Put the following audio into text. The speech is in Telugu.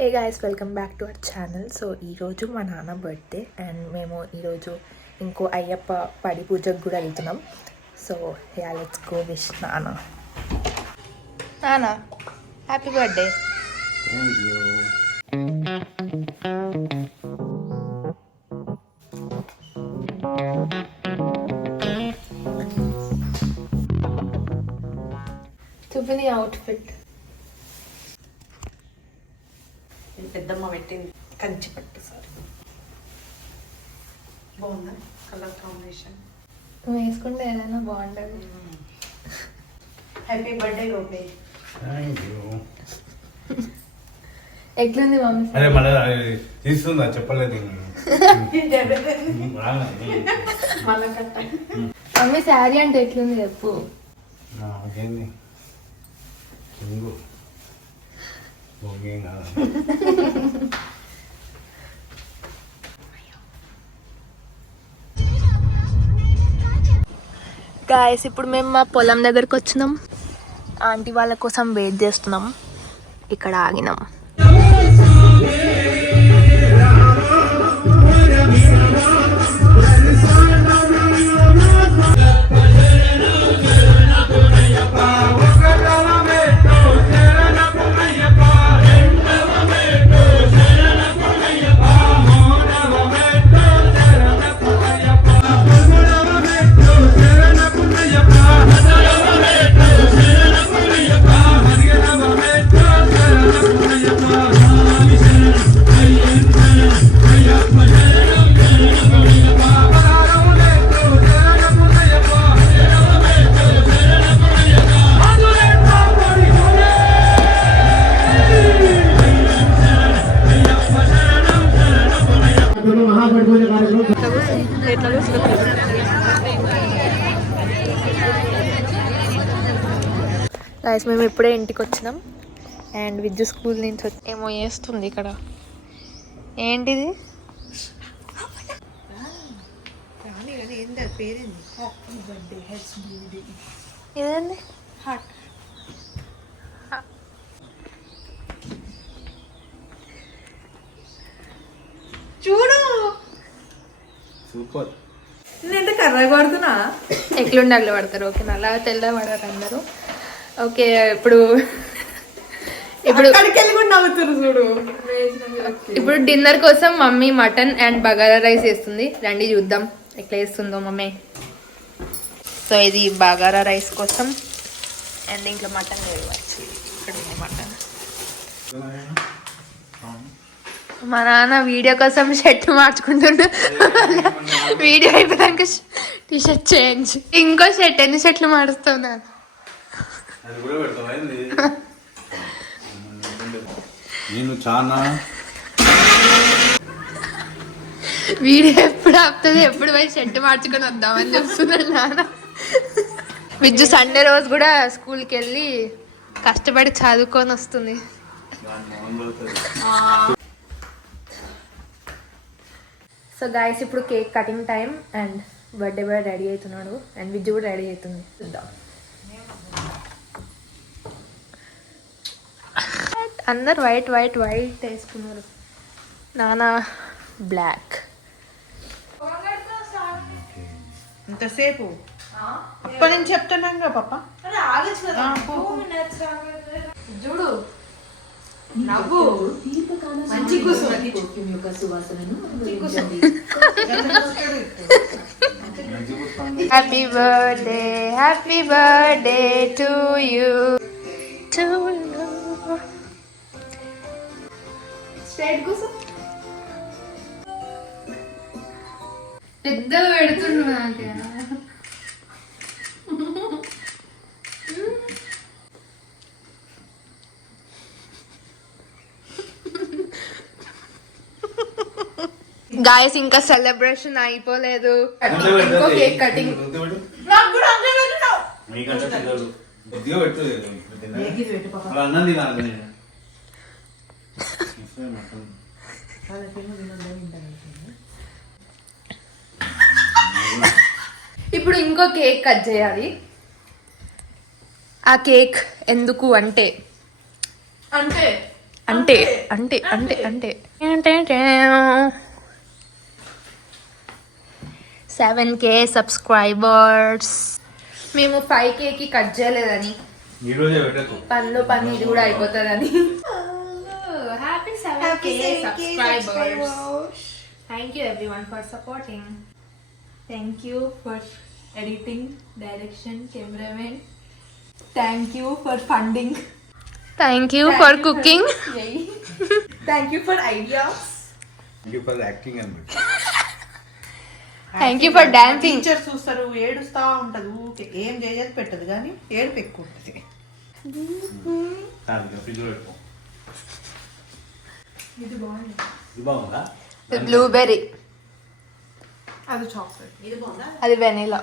Hey guys, welcome back to our channel. So ఈరోజు మా నాన్న బర్త్డే అండ్ మేము ఈరోజు ఇంకో అయ్యప్ప పడి పూజకు కూడా వెళ్తున్నాం. So yeah, let's go wish నాన్న. నాన్న హ్యాపీ బర్త్డే. చూపిని అవుట్ఫిట్ పెద్దమ్మ పెట్టింది కంచి పట్టు సారీ. బాగుందా కలర్ కాంబినేషన్? నువ్వు వేసుకుంటే ఏదైనా బాగుంటుంది. Happy birthday Gopi. ఎట్లుంది మమ్మీ? అదే మళ్ళీ తీస్తుందా చెప్పలేదు. మమ్మీ శారీ అంటే ఎట్లుంది చెప్పు. నాకేంది కింగు భోగేం కాదు. గాయస్, ఇప్పుడు మేము మా పొలం దగ్గరకు వచ్చినాం. ఆంటీ వాళ్ళ కోసం వెయిట్ చేస్తున్నాం. ఇక్కడ ఆగినాం. గైస్, మేము ఇప్పుడే ఇంటికి వచ్చినాం అండ్ విద్యు స్కూల్ నుంచి ఏమో చేస్తుంది ఇక్కడ. ఏంటిది? ఇదేంది? చూడు సూపర్. నేనంటే కర్ర కొడుతున్నా. ఎట్లుండి అట్లా పడతారు. ఓకే, నల్ల తెల్ల పడతారు అందరూ. ఓకే, ఇప్పుడు అక్కడికెళ్ళి కూడా నవ్వుతారు చూడు. ఇప్పుడు డిన్నర్ కోసం mummy mutton and bagara rice వేస్తుంది. రండి చూద్దాం ఎట్లా వేస్తుందో మమ్మీ. సో ఇది బగారా రైస్ కోసం అండ్ ఇంట్లో మటన్ వేయవచ్చు. ఇక్కడ ఉంది మటన్. మా నాన్న వీడియో కోసం షర్ట్ మార్చుకుంటుండు. వీడియో అయిపోయాక టీ షర్ట్ చేంజ్. ఇంకో షర్ట్. ఎన్ని షర్ట్లు మారుస్తావు నాన్న? నేను చాలా వీడియో ఎప్పుడు ఆపుతుంది, ఎప్పుడు పోయి షర్ట్ మార్చుకొని వద్దామని చూస్తున్నాడు నాన్న. విజ్జు సండే రోజు కూడా స్కూల్కి వెళ్ళి కష్టపడి చదువుకొని వస్తుంది. సో గాయస్, ఇప్పుడు cake cutting time and birthday boy ready అవుతున్నాడు అండ్ విజ్జు కూడా రెడీ అవుతుంది. చూద్దాం. అందరు వైట్ వైట్ వైట్ వేసుకున్నారు. నాన్న బ్లాక్. ఇంతసేపు అప్పటి నుంచి చెప్తున్నాం కదా పప్ప. చూడు నవ్వు మంచి హ్యాపీ బర్త్డే టు యూ. పెద్ద పెడుతున్నా. గాయస్, ఇంకా సెలబ్రేషన్ అయిపోలేదు. ఇంకో కేక్ కటింగ్. ఇప్పుడు ఇంకో కేక్ కట్ చేయాలి. ఆ కేక్ ఎందుకు అంటే అంటే అంటే అంటే అంటే అంటే 7K సబ్స్క్రైబర్స్. మేము 5Kకి కట్ చేయలేదని, ఈ రోజే పెట్టకు. పని ఇది కూడా అయిపోతుందని. Happy 7K subscribers. Thank you everyone for supporting. Thank you for editing, direction, cameraman. Thank you for funding. Thank you for cooking. Thank you for ideas. Thank you for acting అని thank you for dancing. Teacher చూస్తారు, ఏడుస్తా ఉంటది ఊకే, ఏం చేయదు పెట్టదు కానీ ఏడుపు ఎక్కువ ఉంటుంది. ఫ్రిడ్జ్లో పెట్టుకో. ఇది బాగుంది. ఇది బాగుందా? బ్లూబెర్రీ, అది చాక్లెట్. ఇది బాగుందా? అది వెనీలా.